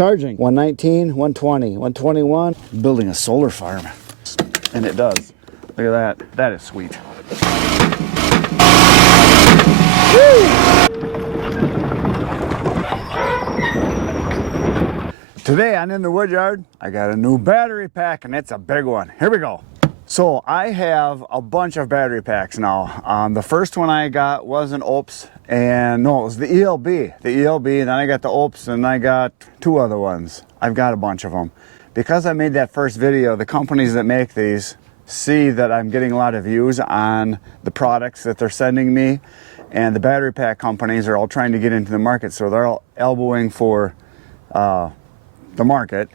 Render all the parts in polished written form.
charging. 119, 120, 121. Building a solar farm. And it does. Look at that. That is sweet. Today on In The Woodyard, I got a new battery pack and it's a big one. Here we go. So I have a bunch of battery packs now. The first one I got was an OPES, and no, it was the ELB. The ELB, and then I got the OPES, and I got two other ones. I've got a bunch of them. Because I made that first video, the companies that make these see that I'm getting a lot of views on the products that they're sending me, and the battery pack companies are all trying to get into the market, so they're all elbowing for the market.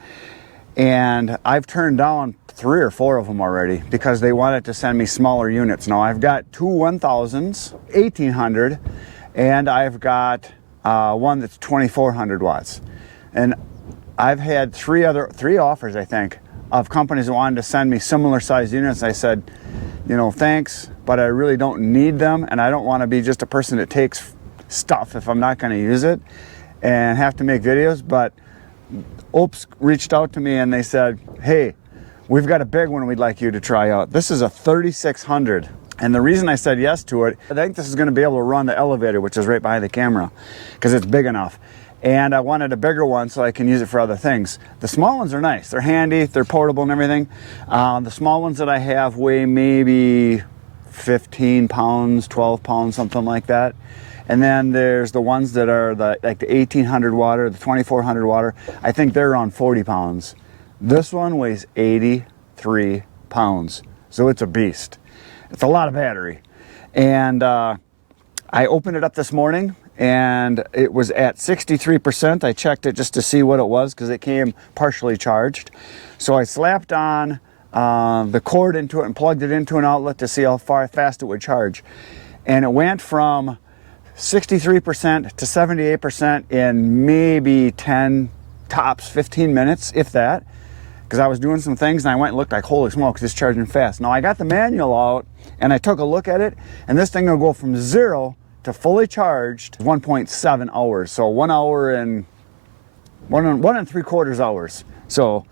And I've turned down 3 or 4 of them already because they wanted to send me smaller units. Now I've got 2 1000s, 1800, and I've got one that's 2400 watts. And I've had 3 offers, I think, of companies that wanted to send me similar size units. I said, you know, thanks, but I really don't need them, and I don't want to be just a person that takes stuff if I'm not going to use it and have to make videos. But OPES reached out to me and they said, hey, we've got a big one we'd like you to try out. This is a 3600. And the reason I said yes to it, I think this is going to be able to run the elevator, which is right behind the camera, because it's big enough. And I wanted a bigger one so I can use it for other things. The small ones are nice. They're handy, they're portable and everything. The small ones that I have weigh maybe 15 pounds, 12 pounds, something like that. And then there's the ones that are like the 1800 watt or the 2400 watt. I think they're around 40 pounds. This one weighs 83 pounds. So it's a beast. It's a lot of battery. And I opened it up this morning and it was at 63%. I checked it just to see what it was because it came partially charged. So I slapped on the cord into it and plugged it into an outlet to see how fast it would charge. And it went from 63% to 78% in maybe 10, tops 15 minutes, if that, because I was doing some things and I went and looked like, holy smokes, it's charging fast. Now I got the manual out and I took a look at it, and this thing will go from 0 to fully charged 1.7 hours. So 1 hour and 1 3/4 hours. So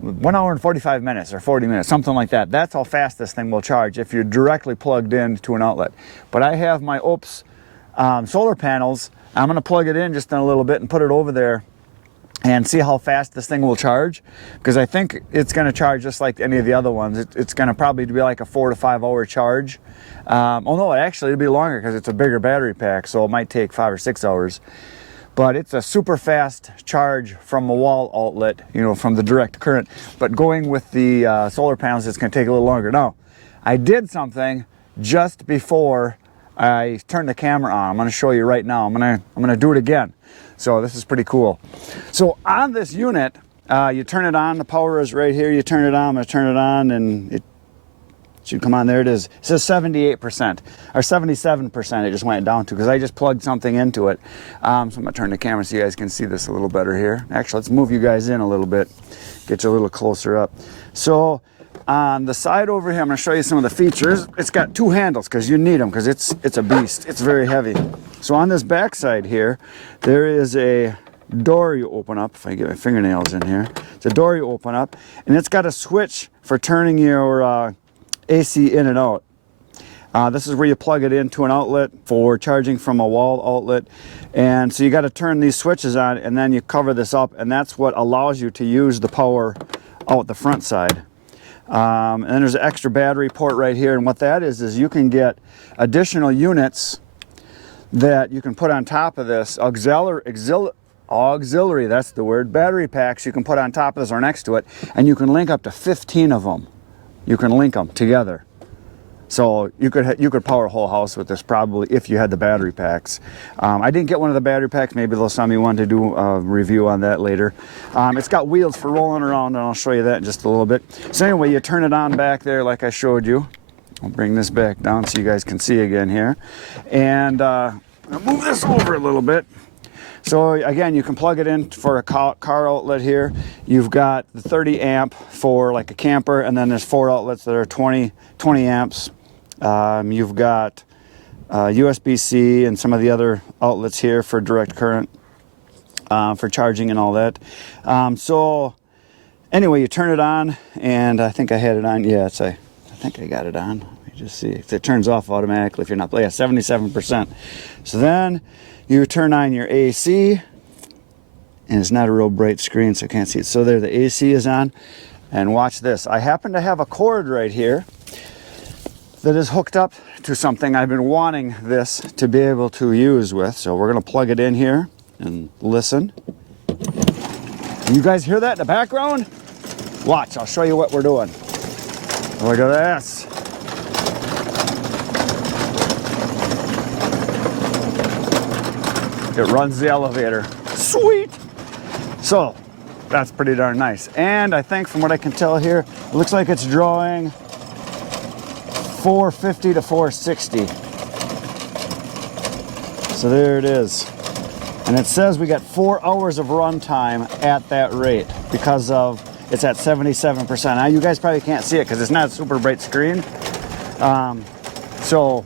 1 hour and 45 minutes or 40 minutes, something like that. That's how fast this thing will charge if you're directly plugged in to an outlet. But I have my OPES solar panels. I'm going to plug it in just in a little bit and put it over there and see how fast this thing will charge, because I think it's going to charge just like any of the other ones. It's going to probably be like a 4 to 5 hour charge. Oh no, actually it'll be longer because it's a bigger battery pack, so it might take 5 or 6 hours. But it's a super fast charge from a wall outlet, you know, from the direct current. But going with the solar panels, it's going to take a little longer. Now, I did something just before I turned the camera on. I'm going to show you right now. I'm going to do it again. So this is pretty cool. So on this unit, you turn it on. The power is right here. You turn it on. I'm going to turn it on, and it should come on. There it is. It says 78% or 77%. It just went down to because I just plugged something into it. So I'm going to turn the camera so you guys can see this a little better here. Actually, let's move you guys in a little bit, get you a little closer up. So on the side over here, I'm going to show you some of the features. It's got 2 handles because you need them because it's a beast. It's very heavy. So on this back side here, there is a door you open up. If I get my fingernails in here, it's a door you open up, and it's got a switch for turning your AC in and out. This is where you plug it into an outlet for charging from a wall outlet. And so you got to turn these switches on, and then you cover this up, and that's what allows you to use the power out the front side. And then there's an extra battery port right here, and what that is you can get additional units that you can put on top of this auxiliary, that's the word, battery packs you can put on top of this or next to it, and you can link up to 15 of them. You can link them together. So you could power a whole house with this probably if you had the battery packs. I didn't get one of the battery packs. Maybe they'll send me one to do a review on that later. It's got wheels for rolling around, and I'll show you that in just a little bit. So anyway, you turn it on back there like I showed you. I'll bring this back down so you guys can see again here. And I'll move this over a little bit. So again, you can plug it in for a car outlet here. You've got the 30 amp for like a camper, and then there's 4 outlets that are 20 amps. You've got USB-C and some of the other outlets here for direct current. for charging and all that. So anyway, you turn it on, and I think I had it on. Yeah, I think I got it on. Let me just see. It turns off automatically if you're not playing. 77%. So then you turn on your AC, and it's not a real bright screen, so I can't see it. So there, the AC is on, and watch this. I happen to have a cord right here that is hooked up to something I've been wanting this to be able to use with. So we're gonna plug it in here and listen. You guys hear that in the background? Watch, I'll show you what we're doing. Look at this. It runs the elevator. Sweet! So, that's pretty darn nice. And I think from what I can tell here, it looks like it's drawing 450 to 460. So there it is. And it says we got 4 hours of run time at that rate because of it's at 77%. Now you guys probably can't see it because it's not a super bright screen. So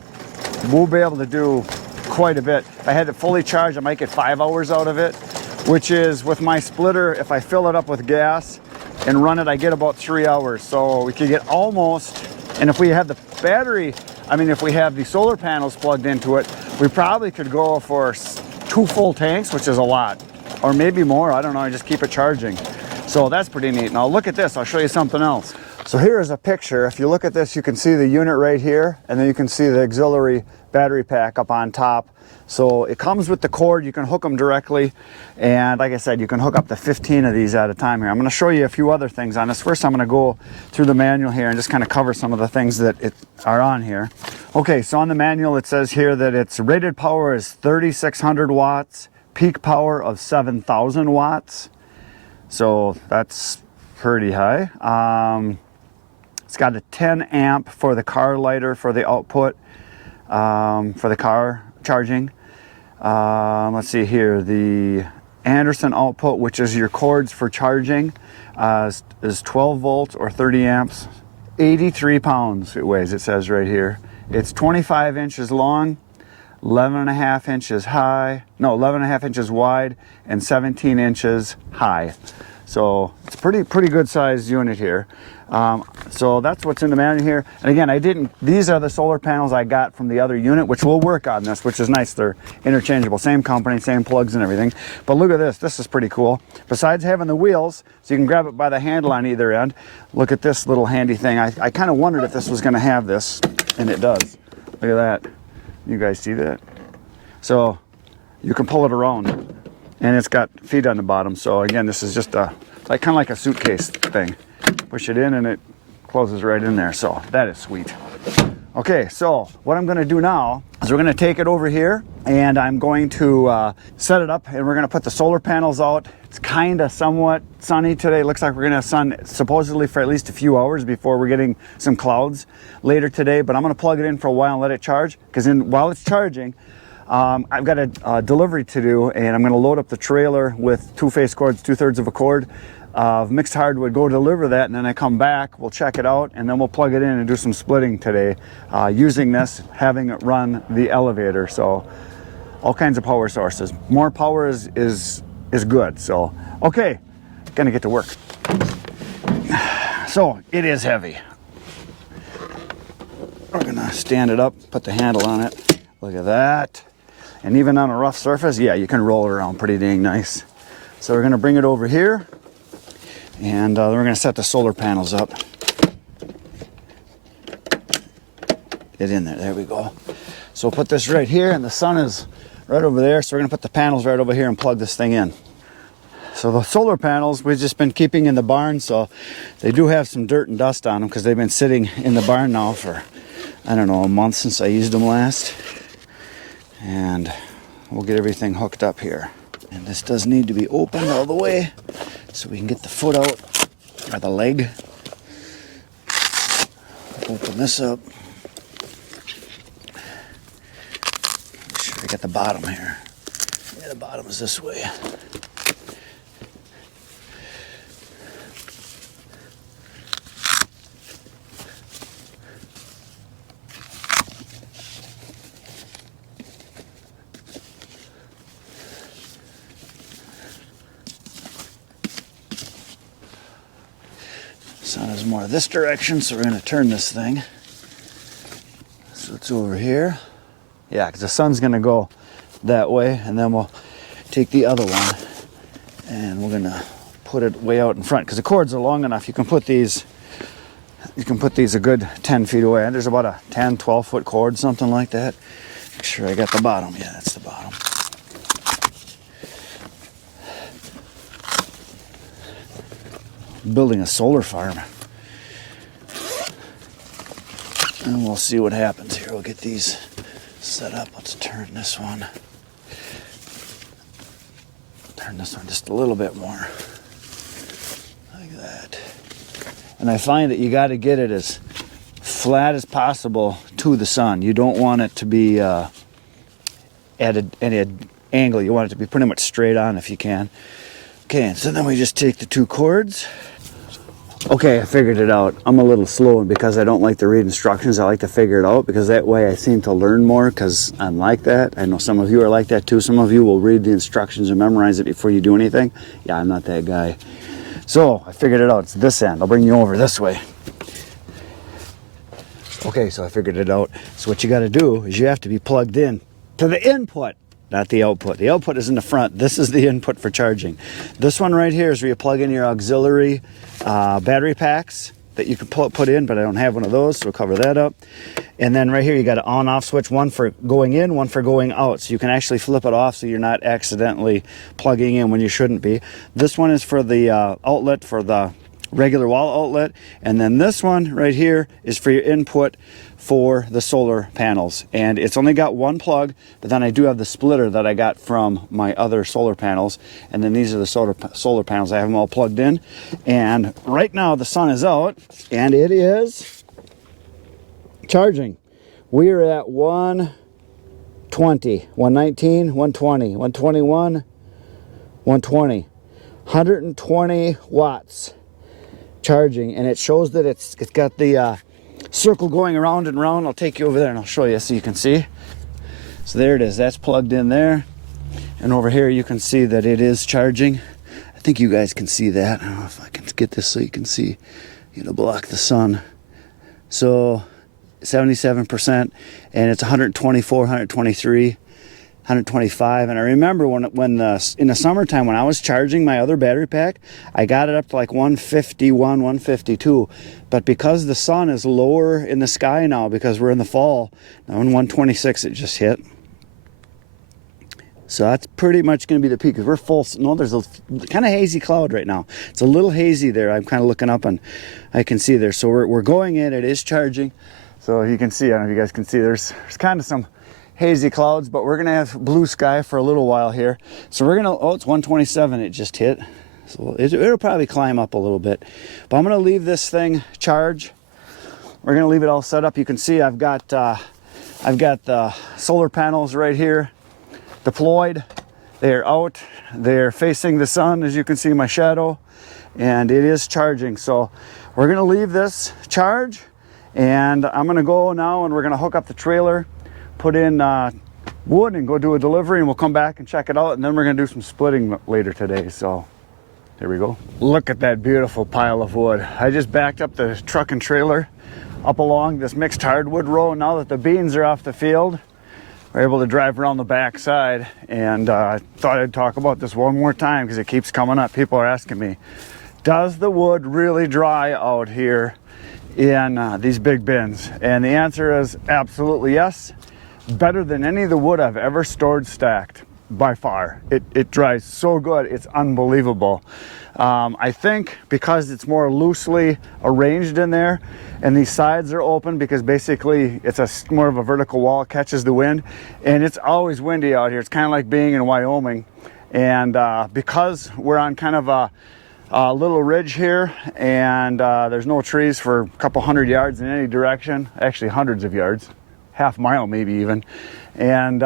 we'll be able to do quite a bit. If I had it fully charged, I might get 5 hours out of it, which is with my splitter, if I fill it up with gas and run it, I get about 3 hours. So we could get almost, and if we have the battery, I mean, if we have the solar panels plugged into it, we probably could go for 2 full tanks, which is a lot, or maybe more, I don't know, I just keep it charging. So that's pretty neat. Now look at this, I'll show you something else. So here is a picture. If you look at this, you can see the unit right here, and then you can see the auxiliary battery pack up on top. So it comes with the cord, you can hook them directly, and like I said, you can hook up to 15 of these at a time here. I'm going to show you a few other things on this. First, I'm going to go through the manual here and just kind of cover some of the things that are on here. Okay, so on the manual it says here that its rated power is 3,600 watts, peak power of 7,000 watts. So that's pretty high. It's got a 10 amp for the car lighter for the output for the car charging. Let's see here, the Anderson output, which is your cords for charging, is 12 volts or 30 amps. 83 pounds it weighs, it says right here. It's 25 inches long, 11.5 inches high, no, 11.5 inches wide, and 17 inches high. So it's pretty good sized unit here. So that's what's in the manual here. And again, these are the solar panels I got from the other unit, which will work on this, which is nice. They're interchangeable, same company, same plugs and everything. But look at this, this is pretty cool. Besides having the wheels, so you can grab it by the handle on either end, look at this little handy thing. I kind of wondered if this was gonna have this, and it does. Look at that. You guys see that? So you can pull it around, and it's got feet on the bottom. So again, this is just kind of like a suitcase thing. Push it in and it closes right in there. So that is sweet. Okay, so what I'm going to do now is we're going to take it over here, and I'm going to set it up, and we're going to put the solar panels out. It's kind of somewhat sunny today. Looks like we're going to have sun supposedly for at least a few hours before we're getting some clouds later today. But I'm going to plug it in for a while and let it charge, because while it's charging, I've got a delivery to do, and I'm going to load up the trailer with 2-phase cords, 2/3 of a cord of mixed hardwood, go deliver that, and then I come back, we'll check it out, and then we'll plug it in and do some splitting today using this, having it run the elevator. So all kinds of power sources. More power is good. So okay, gonna get to work. So it is heavy. We're gonna stand it up, put the handle on it. Look at that. And even on a rough surface, yeah, you can roll it around pretty dang nice. So we're gonna bring it over here, and then we're going to set the solar panels up. Get in there. There we go. So we'll put this right here, and the sun is right over there. So we're going to put the panels right over here and plug this thing in. So the solar panels we've just been keeping in the barn, so they do have some dirt and dust on them because they've been sitting in the barn now for, I don't know, a month since I used them last. And we'll get everything hooked up here. And this does need to be opened all the way so we can get the foot out, or the leg. Open this up. Make sure I get the bottom here. Yeah, the bottom is this way. sun is more this direction, so we're going to turn this thing so it's over here. Yeah, because the sun's going to go that way, and then we'll take the other one and we're going to put it way out in front because the cords are long enough. You can put these a good 10 feet away, and there's about a 10-12 foot cord, something like that. Make sure I got the bottom. Yeah, that's the bottom. Building a solar farm, and we'll see what happens here. We'll get these set up. Let's turn this one just a little bit more like that. And I find that you got to get it as flat as possible to the sun. You don't want it to be at an angle. You want it to be pretty much straight on if you can. Okay, so then we just take the two cords. Okay, I figured it out. I'm a little slow, and because I don't like to read instructions, I like to figure it out because that way I seem to learn more because I'm like that. I know some of you are like that too. Some of you will read the instructions and memorize it before you do anything. Yeah, I'm not that guy. So I figured it out. It's this end. I'll bring you over this way. Okay, so I figured it out. So what you got to do is you have to be plugged in to the input, not the output. The output is in the front. This is the input for charging. This one right here is where you plug in your auxiliary battery packs that you can put in, but I don't have one of those, so we'll cover that up. And then right here you got an on-off switch, one for going in, one for going out, so you can actually flip it off so you're not accidentally plugging in when you shouldn't be. This one is for the outlet for the regular wall outlet, and then this one right here is for your input for the solar panels, and it's only got one plug, but then I do have the splitter that I got from my other solar panels, and then these are the solar panels. I have them all plugged in, and right now the sun is out and it is charging. We are at 120, 119, 120, 121, 120, 120 watts charging, and it shows that it's got the circle going around and around. I'll take you over there and I'll show you so you can see. So there it is. That's plugged in there, and over here you can see that it is charging. I think you guys can see that. I don't know if I can get this so you can see. You know, block the sun. So 77%, and it's 124, 123, 125. And I remember when in the summertime when I was charging my other battery pack, I got it up to like 151, 152. But because the sun is lower in the sky now, because we're in the fall, now in 126 it just hit. So that's pretty much going to be the peak, because we're full. No, there's a kind of hazy cloud right now. It's a little hazy there. I'm kind of looking up and I can see there. So we're going in. It is charging. So you can see, I don't know if you guys can see, there's kind of some hazy clouds, but we're going to have blue sky for a little while here. So we're going to, oh, it's 127. It just hit. So it'll probably climb up a little bit. But I'm going to leave this thing charge. We're going to leave it all set up. You can see I've got the solar panels right here deployed. They're out. They're facing the sun, as you can see my shadow, and it is charging. So we're going to leave this charge, and I'm going to go now and we're going to hook up the trailer, put in wood, and go do a delivery, and we'll come back and check it out, and then we're going to do some splitting later today. So here we go. Look at that beautiful pile of wood. I just backed up the truck and trailer up along this mixed hardwood row. Now that the beans are off the field, we're able to drive around the back side, and I thought I'd talk about this one more time because it keeps coming up. People are asking me, does the wood really dry out here in these big bins? And the answer is absolutely yes. Better than any of the wood I've ever stored stacked, by far. It dries so good, it's unbelievable. I think because it's more loosely arranged in there, and these sides are open because basically it's more of a vertical wall, it catches the wind, and it's always windy out here. It's kind of like being in Wyoming, and because we're on kind of a little ridge here, and there's no trees for a couple hundred yards in any direction, actually hundreds of yards, half mile maybe even, and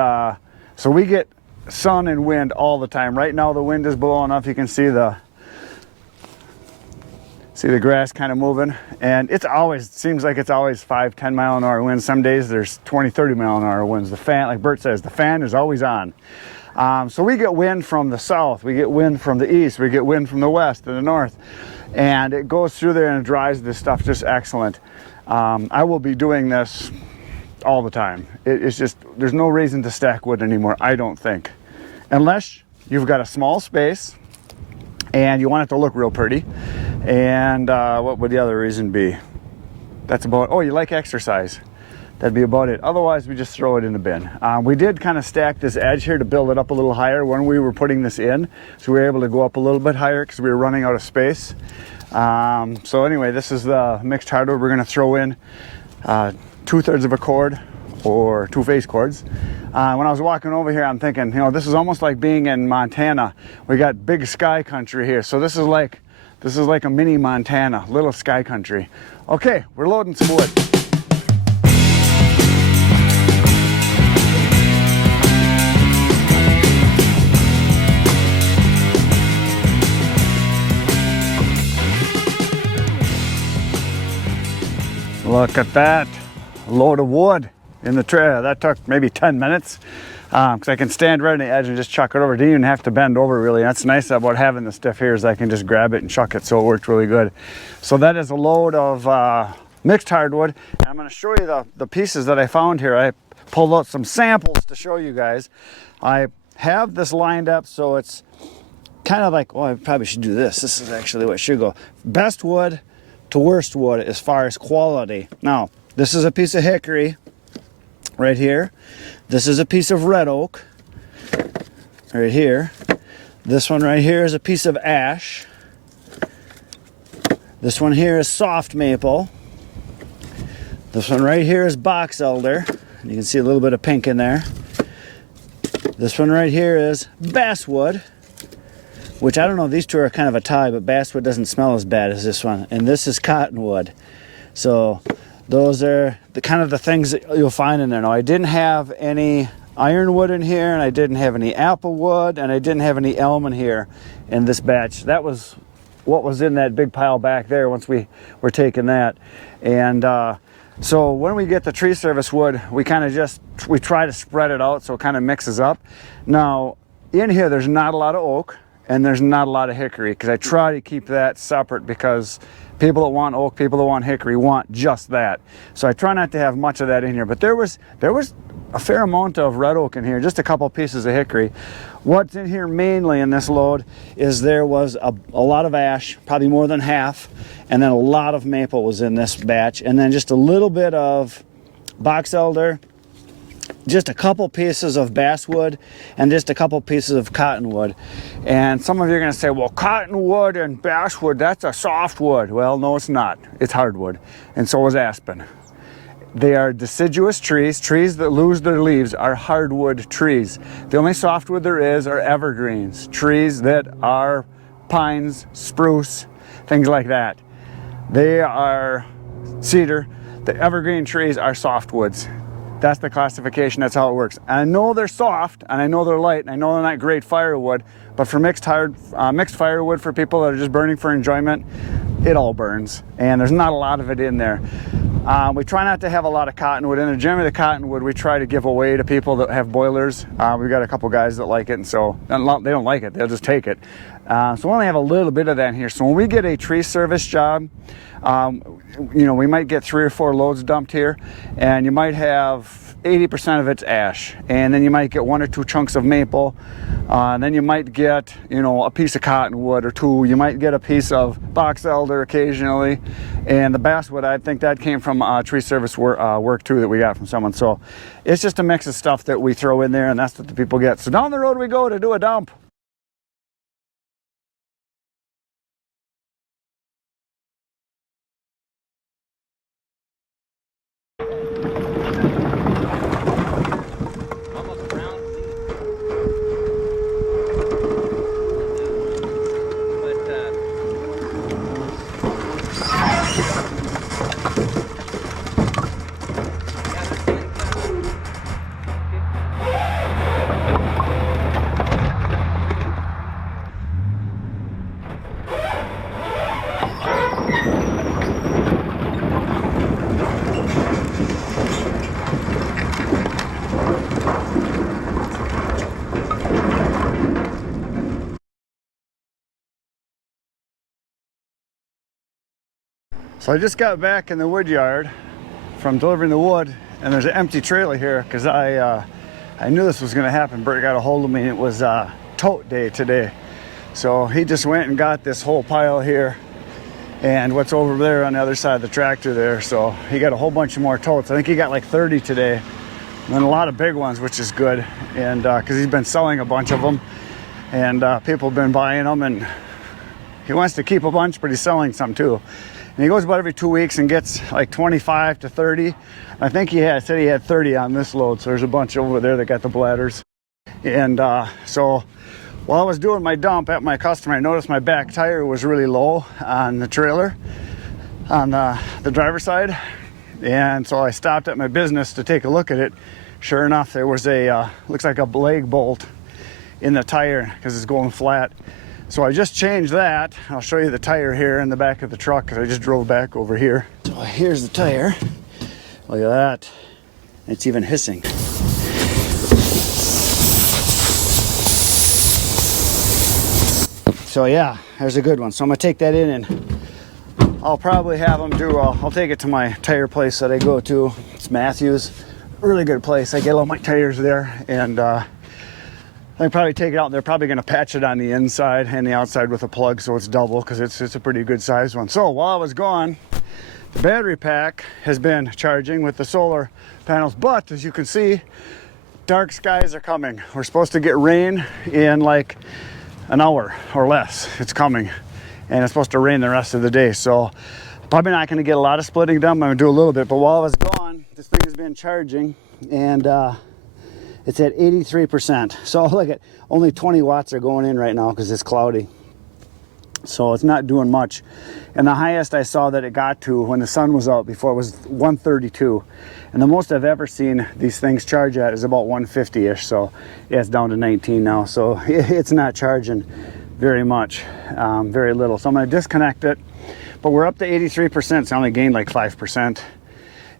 so we get sun and wind all the time. Right now the wind is blowing up. You can see the grass kind of moving, and it seems like it's always 5-10 mile an hour winds. Some days there's 20-30 mile an hour winds. The fan, like Bert says, the fan is always on. So we get wind from the south, we get wind from the east, we get wind from the west and the north, and it goes through there and dries this stuff just excellent. I will be doing this all the time. It's just, there's no reason to stack wood anymore, I don't think. Unless you've got a small space and you want it to look real pretty. And what would the other reason be? That's about, oh, you like exercise. That'd be about it. Otherwise, we just throw it in the bin. We did kind of stack this edge here to build it up a little higher when we were putting this in. So we were able to go up a little bit higher because we were running out of space. So anyway, this is the mixed hardwood. We're gonna throw in 2/3 of a chord or 2 face chords. When I was walking over here, I'm thinking, you know, this is almost like being in Montana. We got big sky country here. So this is like a mini Montana, little sky country. Okay, we're loading some wood. Look at that load of wood in the tray. That took maybe 10 minutes because I can stand right on the edge and just chuck it over. Didn't even have to bend over really. That's nice about having the stuff here is I can just grab it and chuck it, so it worked really good. So that is a load of mixed hardwood. And I'm going to show you the pieces that I found here. I pulled out some samples to show you guys. I have this lined up so it's kind of like, oh, I probably should do this. This is actually what it should go. Best wood to worst wood as far as quality. Now, this is a piece of hickory right here. This is a piece of red oak right here. This one right here is a piece of ash. This one here is soft maple. This one right here is box elder. You can see a little bit of pink in there. This one right here is basswood, which I don't know, these two are kind of a tie, but basswood doesn't smell as bad as this one. And this is cottonwood. So those are the kind of the things that you'll find in there. Now, I didn't have any ironwood in here, and I didn't have any applewood, and I didn't have any elm in here in this batch. That was what was in that big pile back there once we were taking that. And so when we get the tree service wood, we kind of we try to spread it out so it kind of mixes up. Now, in here, there's not a lot of oak, and there's not a lot of hickory because I try to keep that separate because people that want oak, people that want hickory want just that. So I try not to have much of that in here, but there was a fair amount of red oak in here, just a couple pieces of hickory. What's in here mainly in this load is there was a lot of ash, probably more than half, and then a lot of maple was in this batch, and then just a little bit of box elder, just a couple pieces of basswood, and just a couple pieces of cottonwood. And some of you are going to say, well, cottonwood and basswood, that's a softwood. Well, no, it's not. It's hardwood. And so is aspen. They are deciduous trees. Trees that lose their leaves are hardwood trees. The only softwood there is are evergreens, trees that are pines, spruce, things like that. They are cedar. The evergreen trees are softwoods. That's the classification, that's how it works. And I know they're soft, and I know they're light, and I know they're not great firewood, but for mixed firewood for people that are just burning for enjoyment, it all burns, and there's not a lot of it in there. We try not to have a lot of cottonwood in there. Generally, the cottonwood we try to give away to people that have boilers. We've got a couple guys that like it, and so they don't like it, they'll just take it. So we only have a little bit of that in here. So when we get a tree service job, you know, we might get 3 or 4 loads dumped here, and you might have 80% of it's ash, and then you might get 1 or 2 chunks of maple, and then you might get, you know, a piece of cottonwood or 2. You might get a piece of box elder occasionally, and the basswood, I think that came from tree service work too that we got from someone. So it's just a mix of stuff that we throw in there, and that's what the people get. So down the road we go to do a dump. So I just got back in the wood yard from delivering the wood, and there's an empty trailer here because I knew this was going to happen. Bert got a hold of me, and it was tote day today. So he just went and got this whole pile here and what's over there on the other side of the tractor there. So he got a whole bunch of more totes. I think he got like 30 today, and a lot of big ones, which is good. And because he's been selling a bunch of them, and people have been buying them, and he wants to keep a bunch, but he's selling some too. And he goes about every 2 weeks and gets like 25 to 30. I think said he had 30 on this load, so there's a bunch over there that got the bladders. And so while I was doing my dump at my customer, I noticed my back tire was really low on the trailer, on the driver's side. And so I stopped at my business to take a look at it. Sure enough, there was looks like a leg bolt in the tire because it's going flat. So I just changed that. I'll show you the tire here in the back of the truck because I just drove back over here. So here's the tire. Look at that. It's even hissing. So yeah, there's a good one. So I'm gonna take that in, and I'll probably have them I'll take it to my tire place that I go to. It's Matthews. Really good place. I get all my tires there, and I'll probably take it out. They're probably going to patch it on the inside and the outside with a plug, so it's double, because it's a pretty good size one. So while I was gone, the battery pack has been charging with the solar panels, but as you can see, dark skies are coming. We're supposed to get rain in like an hour or less. It's coming, and it's supposed to rain the rest of the day. So probably not going to get a lot of splitting done. I'm going to do a little bit, but while I was gone, this thing has been charging, and it's at 83%. So look at, only 20 watts are going in right now because it's cloudy. So it's not doing much. And the highest I saw that it got to when the sun was out before was 132. And the most I've ever seen these things charge at is about 150-ish. So yeah, it's down to 19 now. So it's not charging very much, very little. So I'm gonna disconnect it. But we're up to 83%. It's only gained like 5%.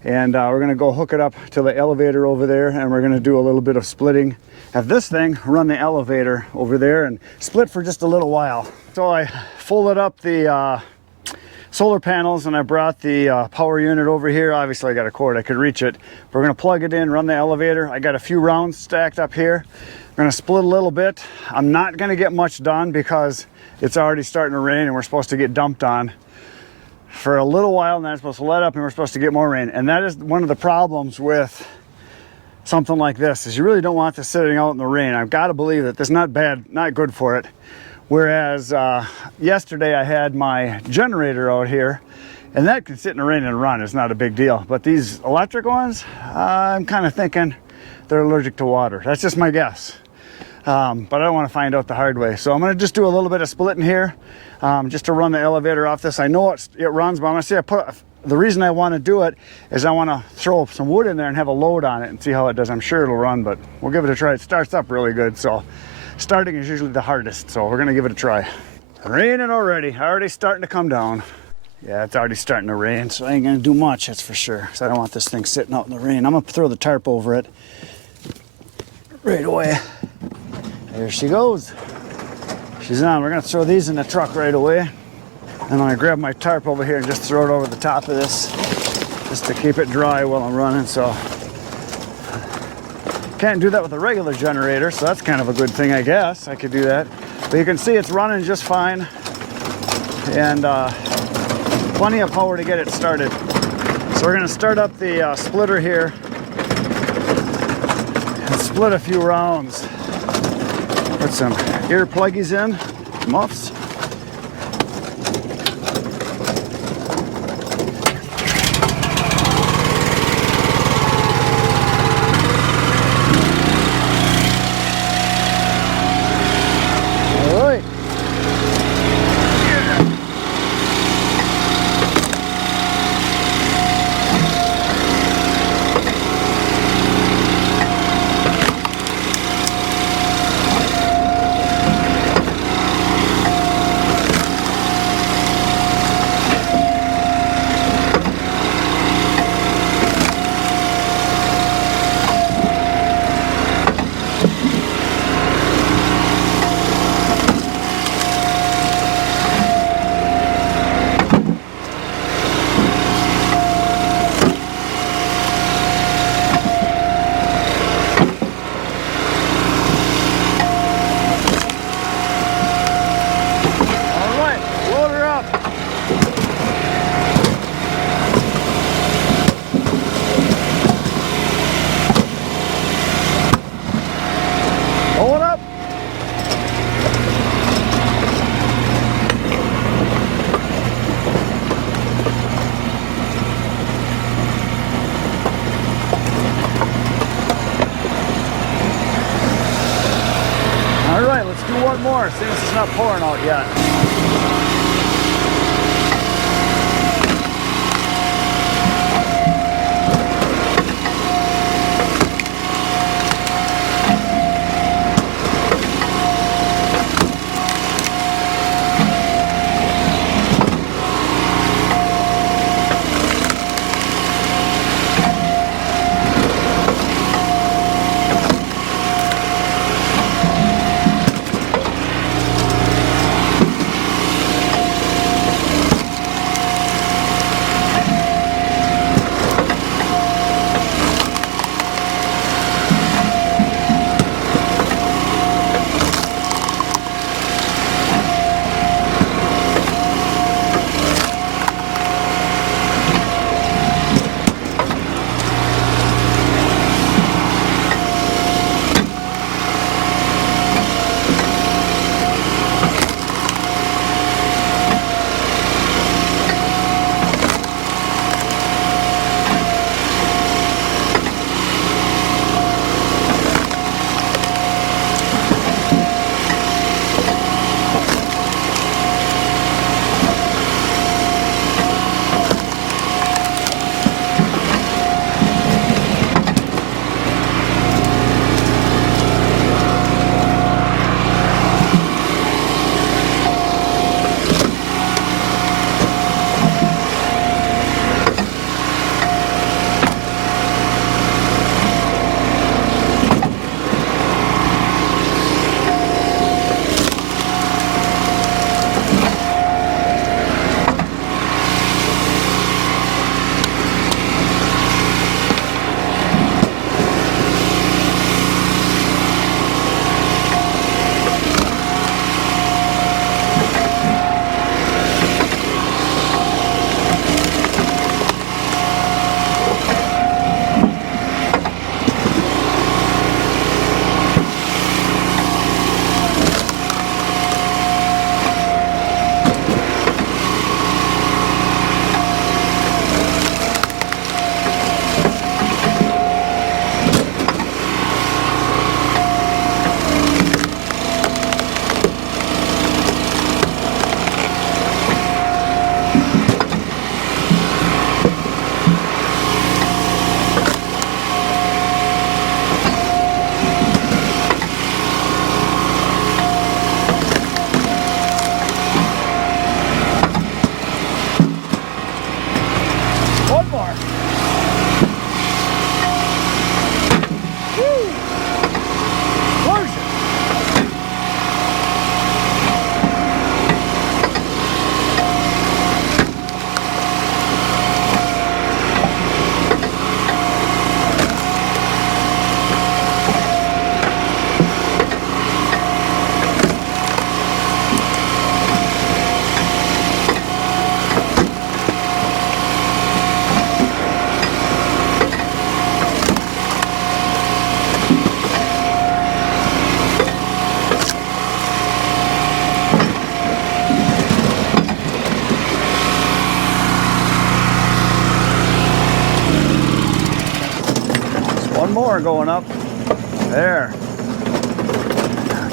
And we're gonna go hook it up to the elevator over there, and we're gonna do a little bit of splitting. Have this thing run the elevator over there and split for just a little while. So I folded up the solar panels, and I brought the power unit over here. Obviously I got a cord, I could reach it. We're gonna plug it in, run the elevator. I got a few rounds stacked up here. I'm gonna split a little bit. I'm not gonna get much done because it's already starting to rain, and we're supposed to get dumped on for a little while, and then it's supposed to let up, and we're supposed to get more rain. And that is one of the problems with something like this, is you really don't want this sitting out in the rain. I've got to believe that this is not bad, not good for it. Whereas yesterday I had my generator out here, and that can sit in the rain and run. It's not a big deal. But these electric ones, I'm kind of thinking they're allergic to water. That's just my guess. But I don't want to find out the hard way. So I'm going to just do a little bit of splitting here, just to run the elevator off this. I know it runs, but I'm going to say the reason I want to do it is I want to throw some wood in there and have a load on it and see how it does. I'm sure it'll run, but we'll give it a try. It starts up really good, so starting is usually the hardest, so we're going to give it a try. Raining already starting to come down. Yeah, it's already starting to rain, so I ain't going to do much, that's for sure, because I don't want this thing sitting out in the rain. I'm going to throw the tarp over it right away. There she goes. She's on. We're going to throw these in the truck right away. And I'm going to grab my tarp over here and just throw it over the top of this, just to keep it dry while I'm running. So can't do that with a regular generator, so that's kind of a good thing, I guess. I could do that. But you can see it's running just fine, and plenty of power to get it started. So we're going to start up the splitter here and split a few rounds. Put some ear pluggies in, muffs. not pouring out yet. One more going up. There.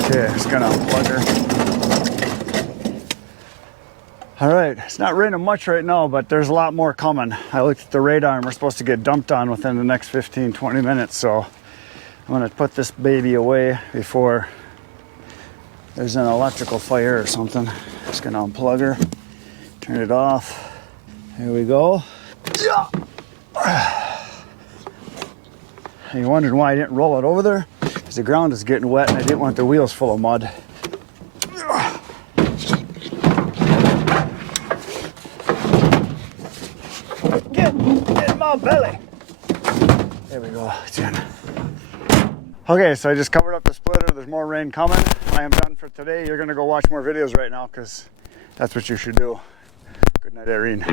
Okay, it's gonna unplug her. All right, it's not raining much right now, but there's a lot more coming. I looked at the radar and we're supposed to get dumped on within the next 15-20 minutes, so I'm gonna put this baby away before there's an electrical fire or something. Just gonna unplug her, turn it off. Here we go. Yeah. You wondering why I didn't roll it over there? Because the ground is getting wet and I didn't want the wheels full of mud. Get in my belly. There we go, it's in. Okay, so I just covered up the splitter. There's more rain coming. I am done for today. You're gonna go watch more videos right now because that's what you should do. Good night, Irene.